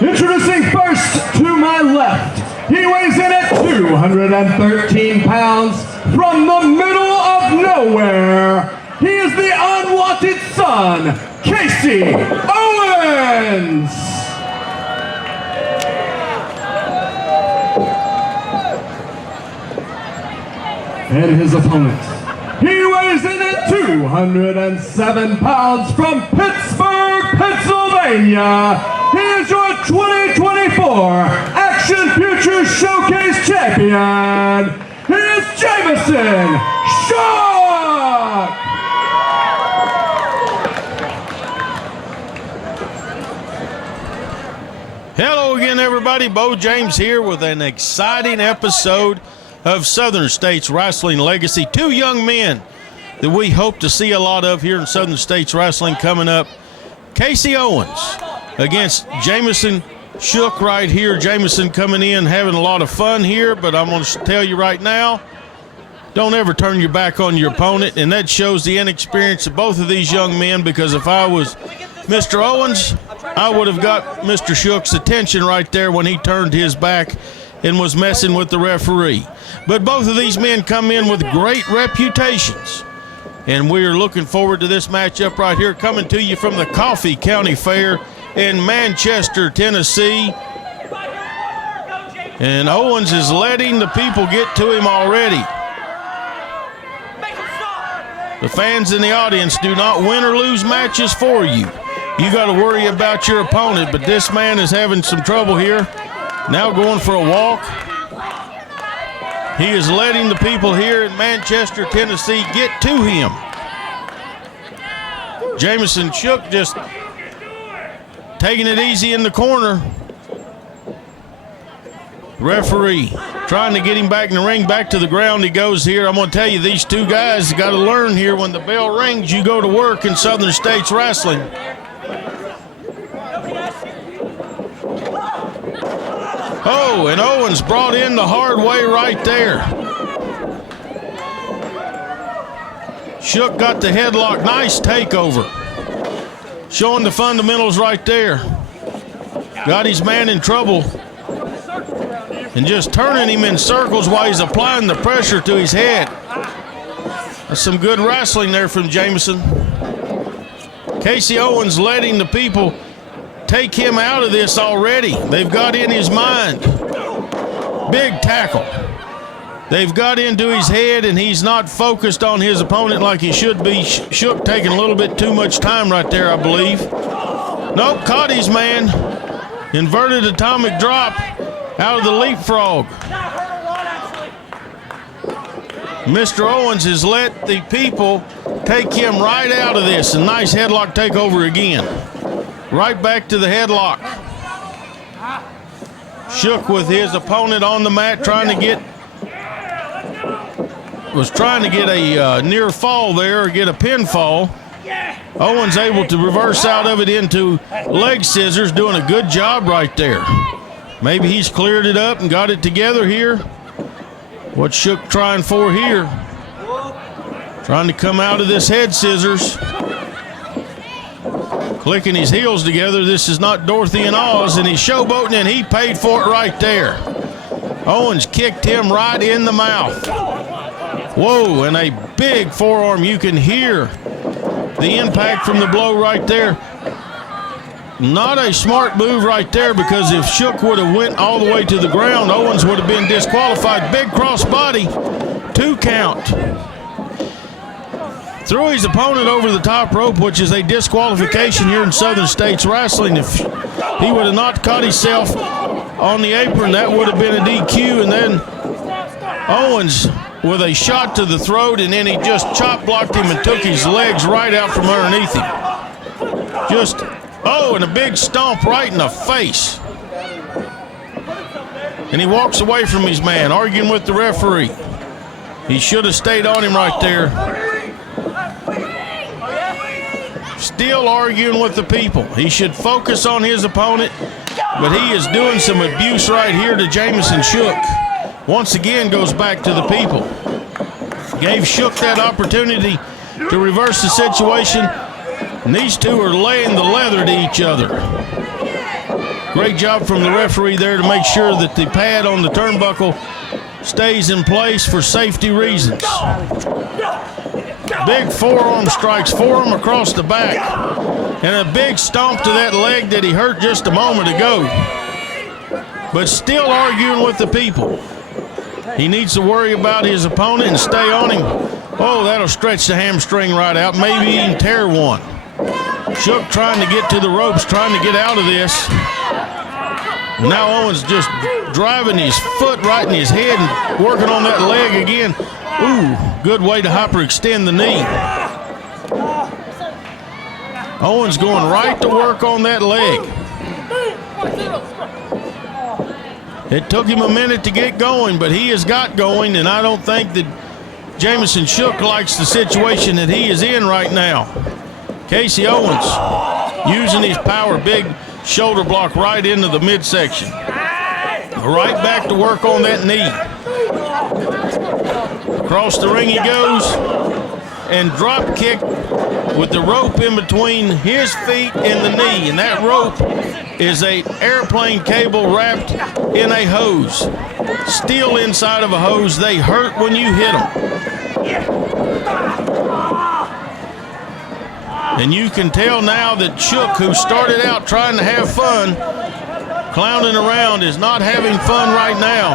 Introducing first to my left, he weighs in at 213 pounds from the middle of nowhere. He is the unwanted son, Kasey Owens. And his opponent, he weighs in at 207 pounds from Pittsburgh, Pennsylvania. He is your 2024 Action Futures Showcase champion. He is Jameson. Hello again, everybody. Beau James here with an exciting episode of Southern States Wrestling Legacy. Two young men that we hope to see a lot of here in Southern States Wrestling coming up. Kasey Owens against Jameson Shook right here. Jameson coming in having a lot of fun here, but I'm going to tell you right now, don't ever turn your back on your opponent, and that shows the inexperience of both of these young men, because if I was Mr. Owens, I would have got Mr. Shook's attention right there when he turned his back and was messing with the referee. But both of these men come in with great reputations, and we are looking forward to this matchup right here, coming to you from the Coffee County Fair in Manchester, Tennessee. And Owens is letting the people get to him already. The fans in the audience do not win or lose matches for you. You got to worry about your opponent, but this man is having some trouble here. Now going for a walk. He is letting the people here in Manchester, Tennessee get to him. Jameson Shook just taking it easy in the corner. Referee trying to get him back in the ring, back to the ground he goes here. I'm going to tell you, these two guys got to learn here, when the bell rings, you go to work in Southern States Wrestling. Oh, and Owens brought in the hard way right there. Shook got the headlock. Nice takeover. Showing the fundamentals right there. Got his man in trouble. And just turning him in circles while he's applying the pressure to his head. That's some good wrestling there from Jameson. Kasey Owens letting the people take him out of this already. They've got in his mind. Big tackle. They've got into his head, and he's not focused on his opponent like he should be. Shook taking a little bit too much time right there, I believe. Nope, caught his man. Inverted atomic drop out of the leapfrog. Mr. Owens has let the people take him right out of this. A nice headlock takeover again. Right back to the headlock. Shook with his opponent on the mat, was trying to get a near fall there, or get a pinfall. Owens able to reverse out of it into leg scissors, doing a good job right there. Maybe he's cleared it up and got it together here. What's Shook trying for here? Trying to come out of this head scissors. Clicking his heels together. This is not Dorothy and Oz, and he's showboating, and he paid for it right there. Owens kicked him right in the mouth. Whoa, and a big forearm. You can hear the impact from the blow right there. Not a smart move right there, because if Shook would have went all the way to the ground, Owens would have been disqualified. Big cross body, 2 count. Threw his opponent over the top rope, which is a disqualification here in Southern States Wrestling. If he would have not caught himself on the apron, that would have been a DQ. And then Owens with a shot to the throat, and then he just chop blocked him and took his legs right out from underneath him. And a big stomp right in the face. And he walks away from his man, arguing with the referee. He should have stayed on him right there. Still arguing with the people. He should focus on his opponent, but he is doing some abuse right here to Jameson Shook. Once again goes back to the people. Gave Shook that opportunity to reverse the situation, and these two are laying the leather to each other. Great job from the referee there to make sure that the pad on the turnbuckle stays in place for safety reasons. Big forearm strikes, forearm across the back, and a big stomp to that leg that he hurt just a moment ago. But still arguing with the people. He needs to worry about his opponent and stay on him. Oh, that'll stretch the hamstring right out, maybe even tear one. Shook trying to get to the ropes, trying to get out of this. Now Owens just driving his foot right in his head and working on that leg again. Ooh, good way to hyperextend the knee. Owens going right to work on that leg. It took him a minute to get going, but he has got going, and I don't think that Jameson Shook likes the situation that he is in right now. Kasey Owens using his power, big shoulder block right into the midsection. Right back to work on that knee. Across the ring he goes, and drop kick with the rope in between his feet and the knee. And that rope is a airplane cable wrapped in a hose. Steel inside of a hose. They hurt when you hit them. And you can tell now that Shook, who started out trying to have fun, clowning around, is not having fun right now.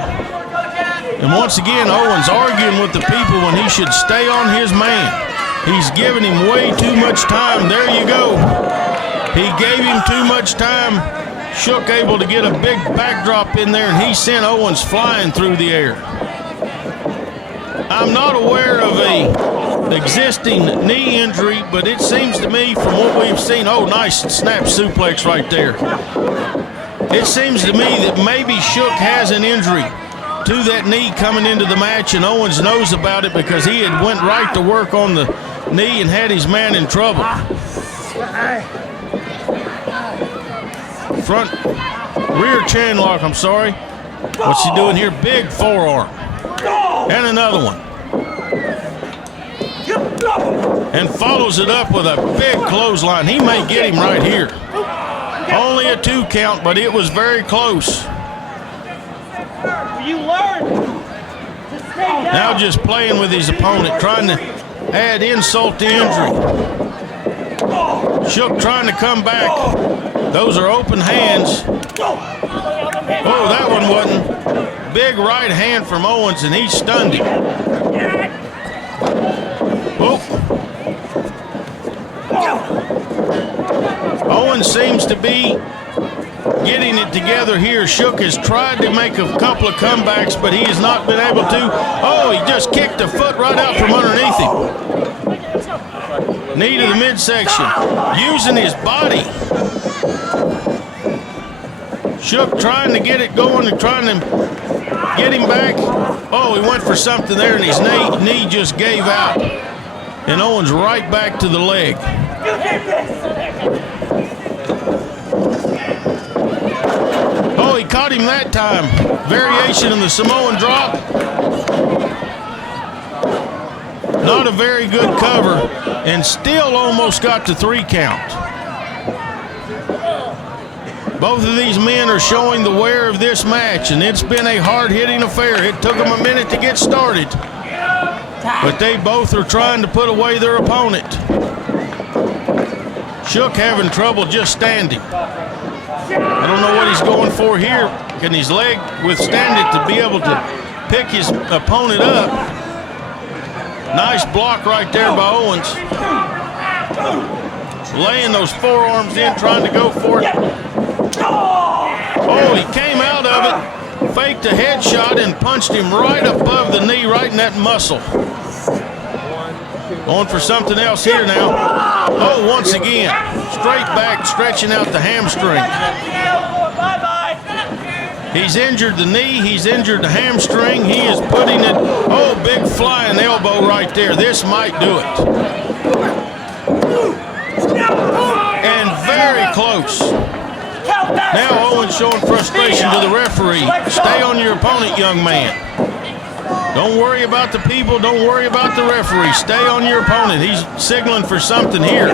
And once again, Owens arguing with the people when he should stay on his man. He's giving him way too much time. There you go. He gave him too much time. Shook able to get a big backdrop in there, and he sent Owens flying through the air. I'm not aware of a existing knee injury, but it seems to me from what we've seen, oh, nice snap suplex right there. It seems to me that maybe Shook has an injury to that knee coming into the match, and Owens knows about it because he had went right to work on the knee and had his man in trouble. Front rear chain lock, I'm sorry. What's he doing here? Big forearm. And another one. And follows it up with a big clothesline. He may get him right here. Only a 2 count, but it was very close. You learn to stay down. Now just playing with his opponent, trying to add insult to injury. Shook trying to come back. Those are open hands. Oh, that one wasn't. Big right hand from Owens, and he stunned him. Oh. Owens seems to be getting it together here. Shook has tried to make a couple of comebacks, but he has not been able to. Oh, he just kicked the foot right out from underneath him. Knee to the midsection, using his body. Shook trying to get it going and trying to get him back. Oh, he went for something there, and his knee just gave out. And Owens right back to the leg. Oh, he caught him that time. Variation in the Samoan drop. Not a very good cover, and still almost got to 3 count. Both of these men are showing the wear of this match, and it's been a hard-hitting affair. It took them a minute to get started, but they both are trying to put away their opponent. Shook having trouble just standing. I don't know what he's going for here. Can his leg withstand it to be able to pick his opponent up? Nice block right there by Owens. Laying those forearms in, trying to go for it. Oh, he came out of it, faked a headshot, and punched him right above the knee, right in that muscle. Going for something else here now. Oh, once again, straight back, stretching out the hamstring. He's injured the knee, he's injured the hamstring, he is putting it, oh, big flying elbow right there. This might do it. And very close. Now Owens showing frustration to the referee. Stay on your opponent, young man. Don't worry about the people, don't worry about the referee. Stay on your opponent. He's signaling for something here.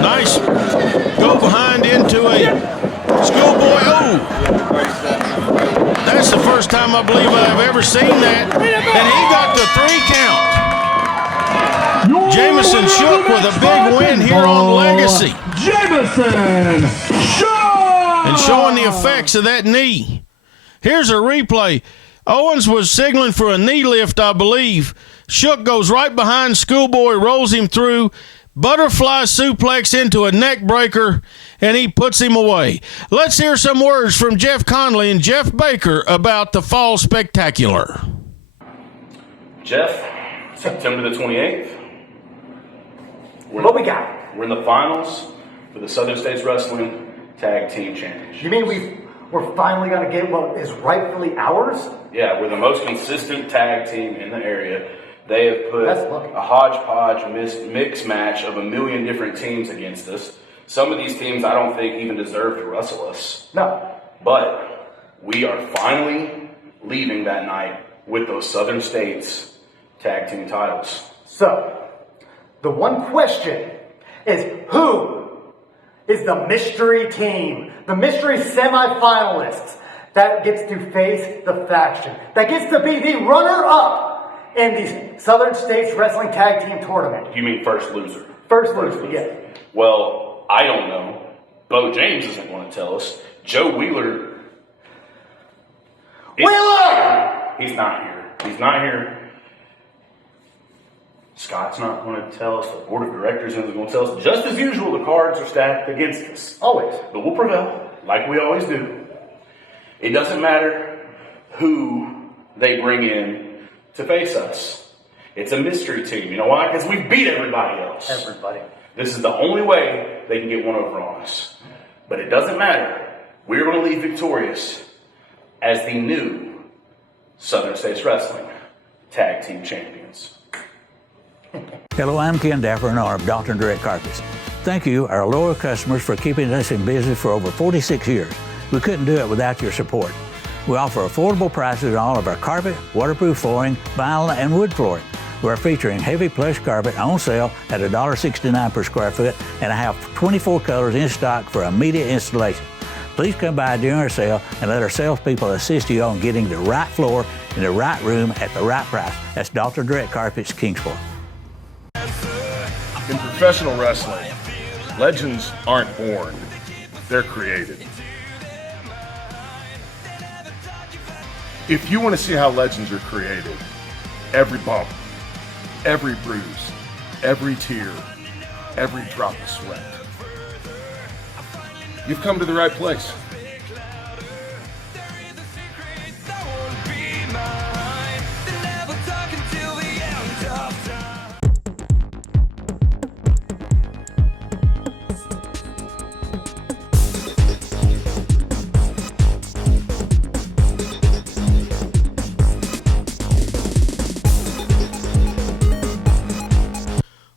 Nice go behind into a schoolboy. Oh, that's the first time I believe I've ever seen that. And he got the 3 count. Jameson shook with a big win here on Legacy. Jameson shook! And showing the effects of that knee. Here's a replay. Owens was signaling for a knee lift, I believe. Shook goes right behind Schoolboy, rolls him through, butterfly suplex into a neck breaker, and he puts him away. Let's hear some words from Jeff Conley and Jeff Baker about the Fall Spectacular. Jeff, September the 28th. What we got? We're in the finals for the Southern States Wrestling Tag Team Championship. You mean we're finally going to get what is rightfully ours? Yeah, we're the most consistent tag team in the area. They have put That's lucky. a hodgepodge mix match of a million different teams against us. Some of these teams I don't think even deserve to wrestle us. No. But we are finally leaving that night with those Southern States Tag Team titles. So, the one question is, who is the mystery team? The mystery semifinalists that gets to face the faction, that gets to be the runner-up in the Southern States Wrestling Tag Team Tournament. You mean first loser? First loser, yeah. Well, I don't know. Beau James isn't going to tell us. Joe Wheeler. Wheeler! He's not here. He's not here. Scott's not going to tell us. The board of directors isn't going to tell us. Just as usual, the cards are stacked against us. Always. But we'll prevail, like we always do. It doesn't matter who they bring in to face us. It's a mystery team. You know why? Because we beat everybody else. Everybody. This is the only way they can get one over on us. But it doesn't matter. We're going to leave victorious as the new Southern States Wrestling Tag Team Champions. Hello, I'm Ken Dapper and owner of Dalton Direct Carpets. Thank you, our loyal customers, for keeping us in business for over 46 years. We couldn't do it without your support. We offer affordable prices on all of our carpet, waterproof flooring, vinyl, and wood flooring. We're featuring heavy plush carpet on sale at $1.69 per square foot, and I have 24 colors in stock for immediate installation. Please come by during our sale and let our salespeople assist you on getting the right floor in the right room at the right price. That's Dalton Direct Carpets, Kingsport. In professional wrestling, legends aren't born, they're created. If you want to see how legends are created, every bump, every bruise, every tear, every drop of sweat, you've come to the right place.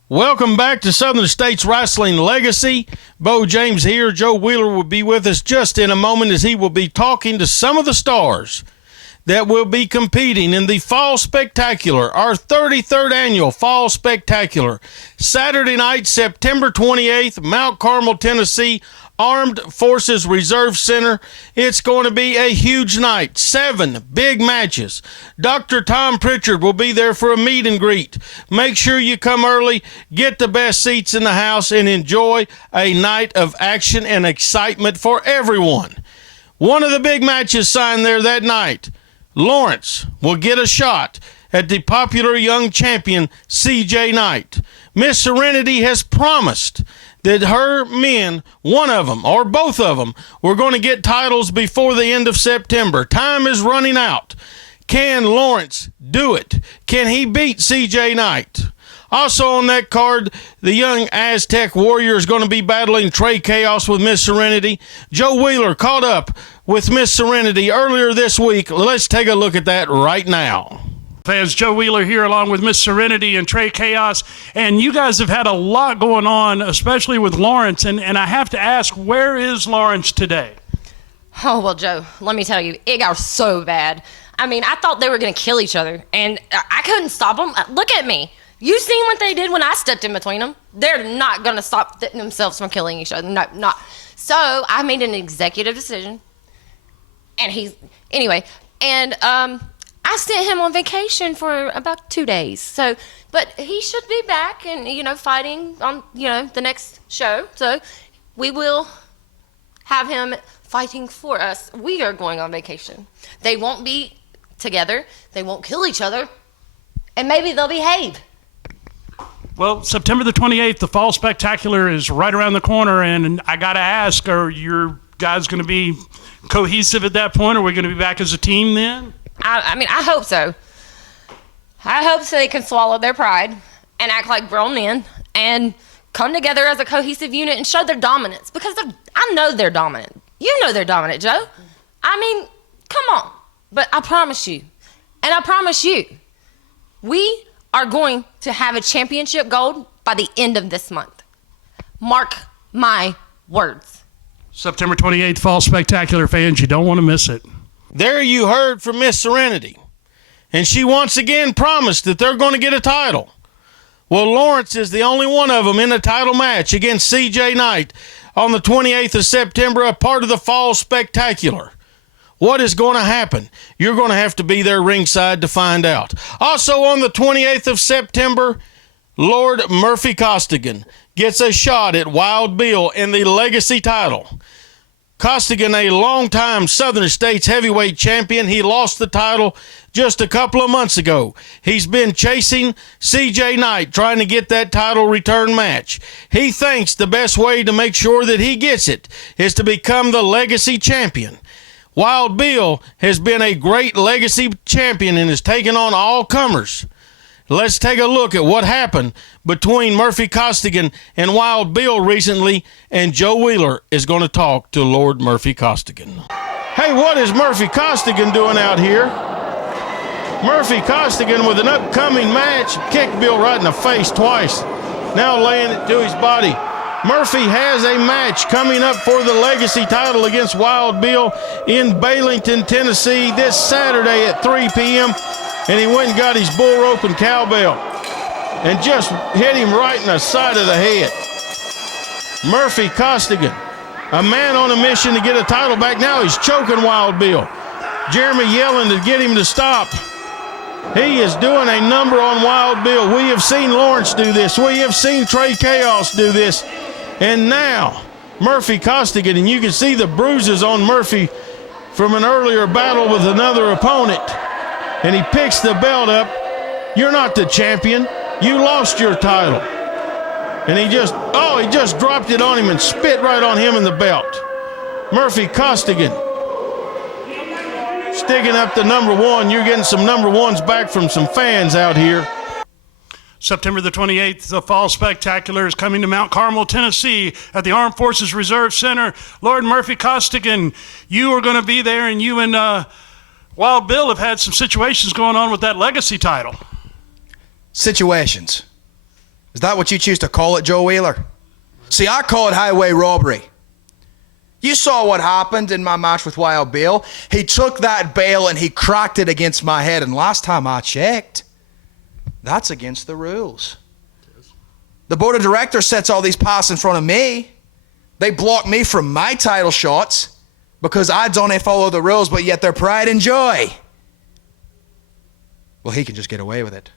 Welcome back to Southern States Wrestling Legacy. Beau James here. Joe Wheeler will be with us just in a moment as he will be talking to some of the stars that will be competing in the Fall Spectacular, our 33rd annual Fall Spectacular. Saturday night, September 28th, Mount Carmel, Tennessee, Armed Forces Reserve Center. It's going to be a huge night. 7 big matches. Dr. Tom Pritchard will be there for a meet and greet. Make sure you come early, get the best seats in the house, and enjoy a night of action and excitement for everyone. One of the big matches signed there that night. Lawrence will get a shot at the popular young champion, CJ Knight. Miss Serenity has promised that her men, one of them or both of them, were going to get titles before the end of September. Time is running out. Can Lawrence do it? Can he beat CJ Knight? Also on that card, the young Aztec Warrior is going to be battling Trey Chaos with Miss Serenity. Joe Wheeler caught up with Miss Serenity earlier this week. Let's take a look at that right now. Fans, Joe Wheeler here along with Miss Serenity and Trey Chaos, and you guys have had a lot going on, especially with Lawrence, and I have to ask, where is Lawrence today? Oh, well, Joe, let me tell you, it got so bad. I mean, I thought they were going to kill each other, and I couldn't stop them. Look at me. You seen what they did when I stepped in between them. They're not going to stop themselves from killing each other. No, not. So I made an executive decision. And I sent him on vacation for about 2 days. So, but he should be back and, fighting on, the next show. So we will have him fighting for us. We are going on vacation. They won't be together. They won't kill each other. And maybe they'll behave. Well, September the 28th, the Fall Spectacular is right around the corner, and I got to ask, are your guys going to be cohesive at that point? Are we going to be back as a team then? I hope so. I hope so they can swallow their pride and act like grown men and come together as a cohesive unit and show their dominance, because I know they're dominant. You know they're dominant, Joe. Come on. But I promise you, and I promise you, we are going to have a championship gold by the end of this month. Mark my words. September 28th, Fall Spectacular fans, you don't want to miss it. There you heard from Miss Serenity. And she once again promised that they're going to get a title. Well, Lawrence is the only one of them in a title match against CJ Knight on the 28th of September, a part of the Fall Spectacular. What is going to happen? You're going to have to be there ringside to find out. Also on the 28th of September, Lord Murphy Costigan gets a shot at Wild Bill in the Legacy title. Costigan, a longtime Southern States heavyweight champion, he lost the title just a couple of months ago. He's been chasing CJ Knight, trying to get that title return match. He thinks the best way to make sure that he gets it is to become the Legacy champion. Wild Bill has been a great Legacy champion and has taken on all comers. Let's take a look at what happened between Murphy Costigan and Wild Bill recently, and Joe Wheeler is going to talk to Lord Murphy Costigan. Hey, what is Murphy Costigan doing out here? Murphy Costigan with an upcoming match, kicked Bill right in the face twice, now laying it to his body. Murphy has a match coming up for the Legacy title against Wild Bill in Baileyton, Tennessee this Saturday at 3 p.m., and he went and got his bull rope and cowbell and just hit him right in the side of the head. Murphy Costigan, a man on a mission to get a title back. Now he's choking Wild Bill. Jeremy yelling to get him to stop. He is doing a number on Wild Bill. We have seen Lawrence do this. We have seen Trey Chaos do this. And now Murphy Costigan, and you can see the bruises on Murphy from an earlier battle with another opponent. And he picks the belt up. You're not the champion. You lost your title. And he just dropped it on him and spit right on him in the belt. Murphy Costigan sticking up the number one. You're getting some number ones back from some fans out here. September the 28th, the Fall Spectacular is coming to Mount Carmel, Tennessee at the Armed Forces Reserve Center. Lord Murphy Costigan, you are going to be there, and you and Wild Bill have had some situations going on with that Legacy title. Situations? Is that what you choose to call it, Joe Wheeler? See, I call it highway robbery. You saw what happened in my match with Wild Bill. He took that bail and he cracked it against my head, and last time I checked, that's against the rules. The board of directors sets all these paths in front of me. They block me from my title shots because I don't follow the rules, but yet their pride and joy. Well, he can just get away with it.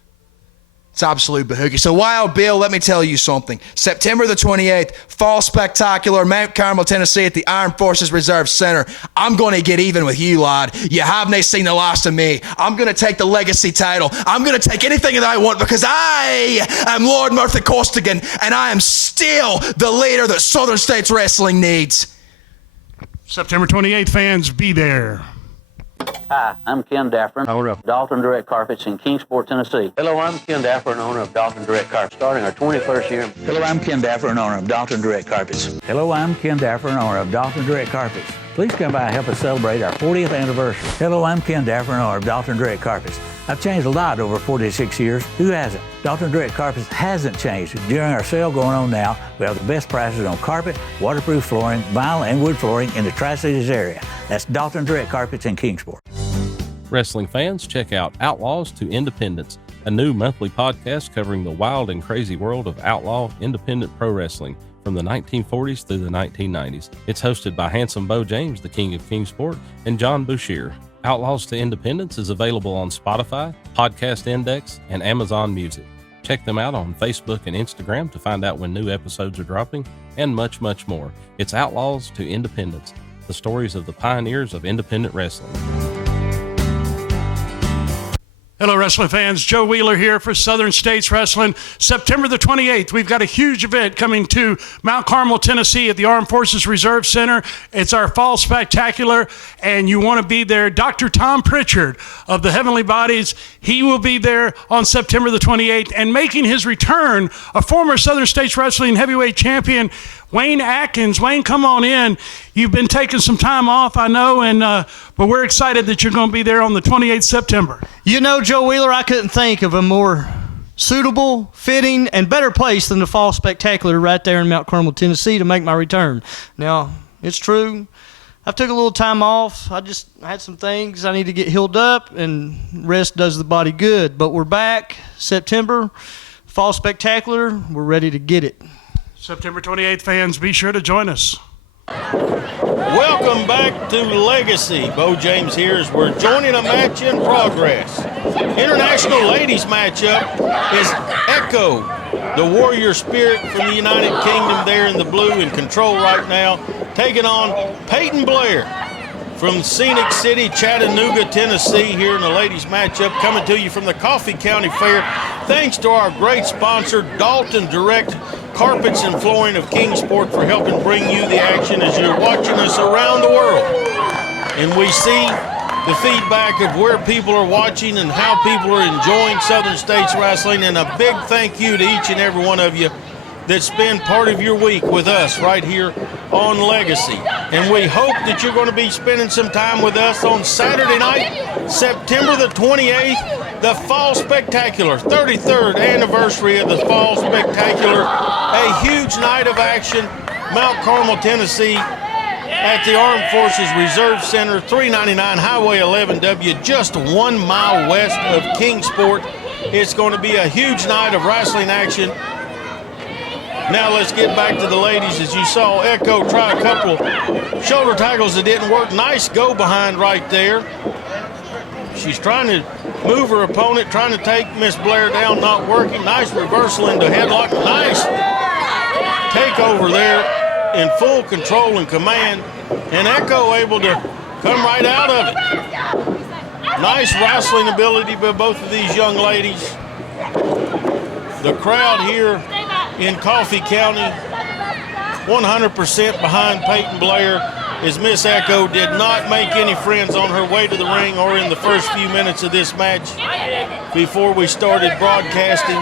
It's absolute bahookie. So Wild Bill, let me tell you something. September the 28th, Fall Spectacular, Mount Carmel, Tennessee at the Armed Forces Reserve Center. I'm going to get even with you, lad. You haven't seen the last of me. I'm going to take the Legacy title. I'm going to take anything that I want because I am Lord Murphy Costigan, and I am still the leader that Southern States Wrestling needs. September 28th, fans, be there. Hi, I'm Ken Daffern, owner of Dalton Direct Carpets in Kingsport, Tennessee. Hello, I'm Ken Daffern, owner of Dalton Direct Carpets, starting our 21st year. Hello, I'm Ken Daffern, owner of Dalton Direct Carpets. Hello, I'm Ken Daffern, owner of Dalton Direct Carpets. Please come by and help us celebrate our 40th anniversary. Hello, I'm Ken Daffern, owner of Dalton Direct Carpets. I've changed a lot over 46 years. Who hasn't? Dalton Direct Carpets hasn't changed. During our sale going on now, we have the best prices on carpet, waterproof flooring, vinyl, and wood flooring in the Tri-Cities area. That's Dalton Direct Carpets in Kingsport. Wrestling fans, check out Outlaws to Independence, a new monthly podcast covering the wild and crazy world of outlaw independent pro wrestling from the 1940s through the 1990s. It's hosted by handsome Beau James, the king of Kingsport, and John Bouchier. Outlaws to Independence is available on Spotify, Podcast Index, and Amazon Music. Check them out on Facebook and Instagram to find out when new episodes are dropping, and much, much more. It's Outlaws to Independence, the stories of the pioneers of independent wrestling. Hello, wrestling fans. Joe Wheeler here for Southern States Wrestling. September the 28th, we've got a huge event coming to Mount Carmel, Tennessee at the Armed Forces Reserve Center. It's our fall spectacular, and you want to be there. Dr. Tom Pritchard of the Heavenly Bodies, he will be there on September the 28th, and making his return, a former Southern States Wrestling heavyweight champion, Wayne Atkins. Wayne, come on in. You've been taking some time off, I know, but we're excited that you're going to be there on the 28th September. You know, Joe Wheeler, I couldn't think of a more suitable, fitting, and better place than the Fall Spectacular right there in Mount Carmel, Tennessee to make my return. Now, it's true, I took a little time off. I had some things I need to get healed up, and rest does the body good. But we're back, September, Fall Spectacular, we're ready to get it. September 28th, fans, be sure to join us. Welcome back to Legacy. Beau James here as we're joining a match in progress. International ladies matchup is Echo, the warrior spirit from the United Kingdom there in the blue in control right now, taking on Peyton Blaire from Scenic City, Chattanooga, Tennessee, here in the ladies matchup, coming to you from the Coffee County Fair. Thanks to our great sponsor, Dalton Direct Carpets and Flooring of Kingsport, for helping bring you the action as you're watching us around the world. And we see the feedback of where people are watching and how people are enjoying Southern States Wrestling. And a big thank you to each and every one of you that spend part of your week with us right here on Legacy. And we hope that you're going to be spending some time with us on Saturday night, September the 28th, the Fall Spectacular, 33rd anniversary of the Fall Spectacular. A huge night of action, Mount Carmel, Tennessee, at the Armed Forces Reserve Center, 399 Highway 11W, just 1 mile west of Kingsport. It's going to be a huge night of wrestling action. Now let's get back to the ladies. As you saw Echo try a couple shoulder tackles that didn't work. Nice go behind right there. She's trying to move her opponent, trying to take Miss Blaire down, not working. Nice reversal into headlock. Nice takeover there in full control and command. And Echo able to come right out of it. Nice wrestling ability by both of these young ladies. The crowd here in Coffee County, 100% behind Peyton Blaire, as Miss Echo did not make any friends on her way to the ring or in the first few minutes of this match before we started broadcasting.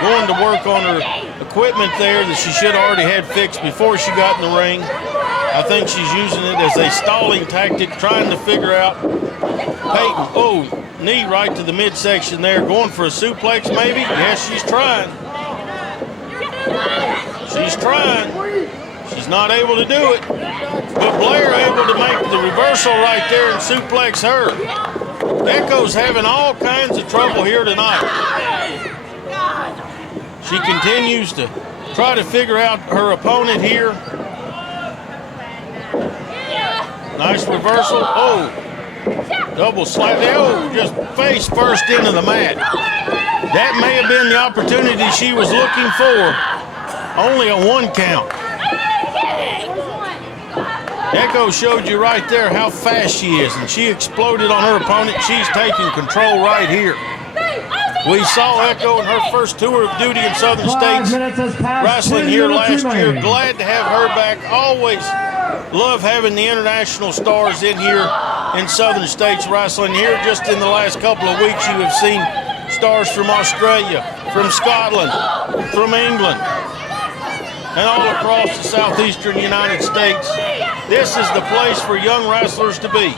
Going to work on her equipment there that she should have already had fixed before she got in the ring. I think she's using it as a stalling tactic, trying to figure out Peyton. Knee right to the midsection there, going for a suplex maybe? Yes, she's trying. She's trying. She's not able to do it. But Blaire able to make the reversal right there and suplex her. Echo's having all kinds of trouble here tonight. She continues to try to figure out her opponent here. Nice reversal. Double slap. Just face first into the mat. That may have been the opportunity she was looking for. Only a 1 count. Echo showed you right there how fast she is, and she exploded on her opponent. She's taking control right here. We saw Echo in her first tour of duty in Southern States Wrestling here last year. Glad to have her back. Always love having the international stars in here in Southern States Wrestling. Here just in the last couple of weeks you have seen stars from Australia, from Scotland, from England, and all across the southeastern United States. This is the place for young wrestlers to be.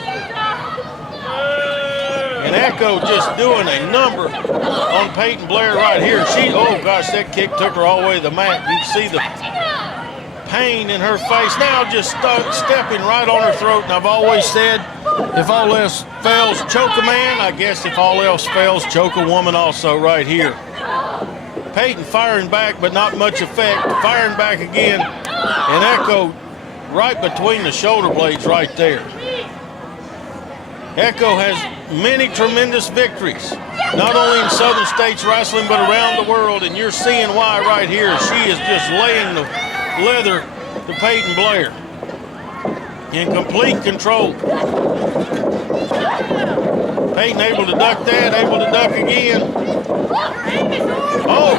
And Echo just doing a number on Peyton Blaire right here. Oh gosh, that kick took her all the way to the mat. You can see the pain in her face, now just stepping right on her throat. And I've always said, if all else fails, choke a man. I guess if all else fails, choke a woman also right here. Peyton firing back, but not much effect. Firing back again, and Echo right between the shoulder blades right there. Echo has many tremendous victories, not only in Southern States Wrestling, but around the world, and you're seeing why right here. She is just laying the leather to Peyton Blaire in complete control. Peyton able to duck that, able to duck again. Oh,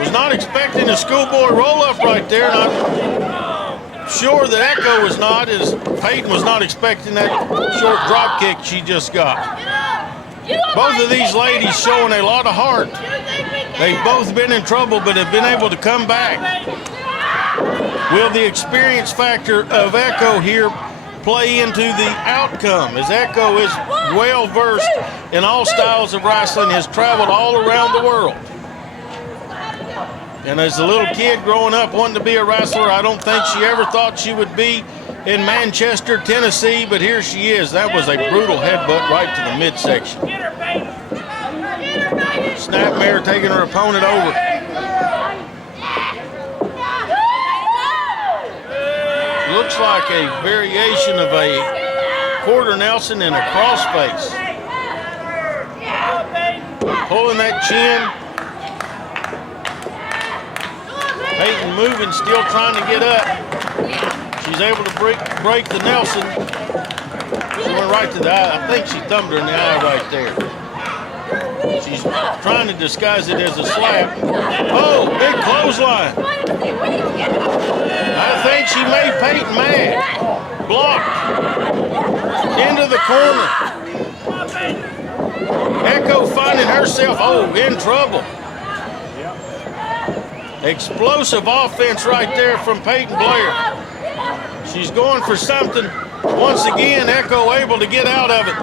was not expecting a schoolboy roll-up right there, and I'm sure that Echo was not, as Peyton was not expecting that short drop kick she just got. Both of these ladies showing a lot of heart. They've both been in trouble, but have been able to come back. Will the experience factor of Echo here play into the outcome, as Echo is well versed in all styles of wrestling, has traveled all around the world? And as a little kid growing up wanting to be a wrestler, I don't think she ever thought she would be in Manchester, Tennessee, but here she is. That was a brutal headbutt right to the midsection. Snapmare taking her opponent over. Looks like a variation of a quarter Nelson and a crossface. Pulling that chin. Peyton moving, still trying to get up. She's able to break the Nelson. She went right to the eye. I think she thumbed her in the eye right there. She's trying to disguise it as a slap. Oh, big clothesline. I think she made Peyton mad. Blocked. Into the corner. Echo finding herself, in trouble. Explosive offense right there from Peyton Blaire. She's going for something. Once again, Echo able to get out of it.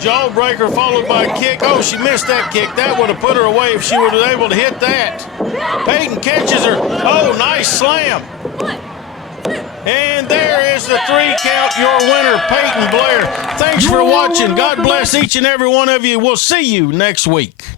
Jawbreaker followed by a kick. Oh, she missed that kick. That would have put her away if she would have been able to hit that. Peyton catches her. Oh, nice slam. And there is the 3 count, your winner, Peyton Blaire. Thanks for watching. God bless each and every one of you. We'll see you next week.